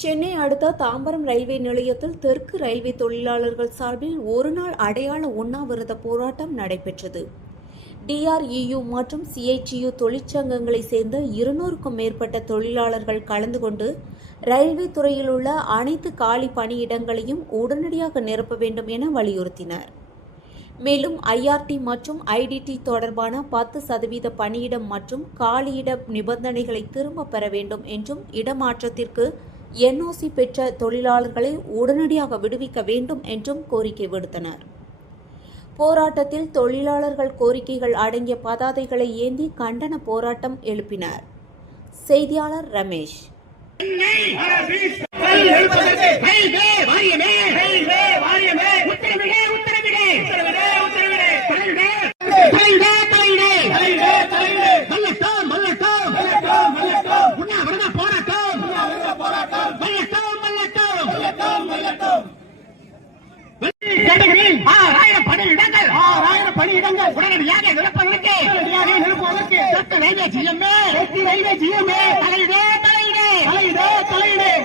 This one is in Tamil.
சென்னை அடுத்த தாம்பரம் ரயில்வே நிலையத்தில் தெற்கு ரயில்வே தொழிலாளர்கள் சார்பில் ஒருநாள் அடையாள உண்ணாவிரத போராட்டம் நடைபெற்றது. DREU மற்றும் CITU தொழிற்சங்கங்களைச் சேர்ந்த 200க்கும் மேற்பட்ட தொழிலாளர்கள் கலந்து கொண்டு ரயில்வே துறையில் உள்ள அனைத்து காலி பணியிடங்களையும் உடனடியாக நிரப்ப வேண்டும் என வலியுறுத்தினர். மேலும் IRT மற்றும் IDT தொடர்பான 10% பணியிடம் மற்றும் காலியிட நிபந்தனைகளை திரும்ப பெற வேண்டும் என்றும் இடமாற்றத்திற்கு NOC பெற்ற தொழிலாளர்களை உடனடியாக விடுவிக்க வேண்டும் என்றும் கோரிக்கை விடுத்தனர். போராட்டத்தில் தொழிலாளர்கள் கோரிக்கைகள் அடங்கிய பதாதைகளை ஏந்தி கண்டன போராட்டம் எழுப்பினர். செய்தியாளர் ரமேஷ். பணியிடங்கள் உடனடியாக நிரப்புவதற்கு ரயில்வே GMA தலையிடே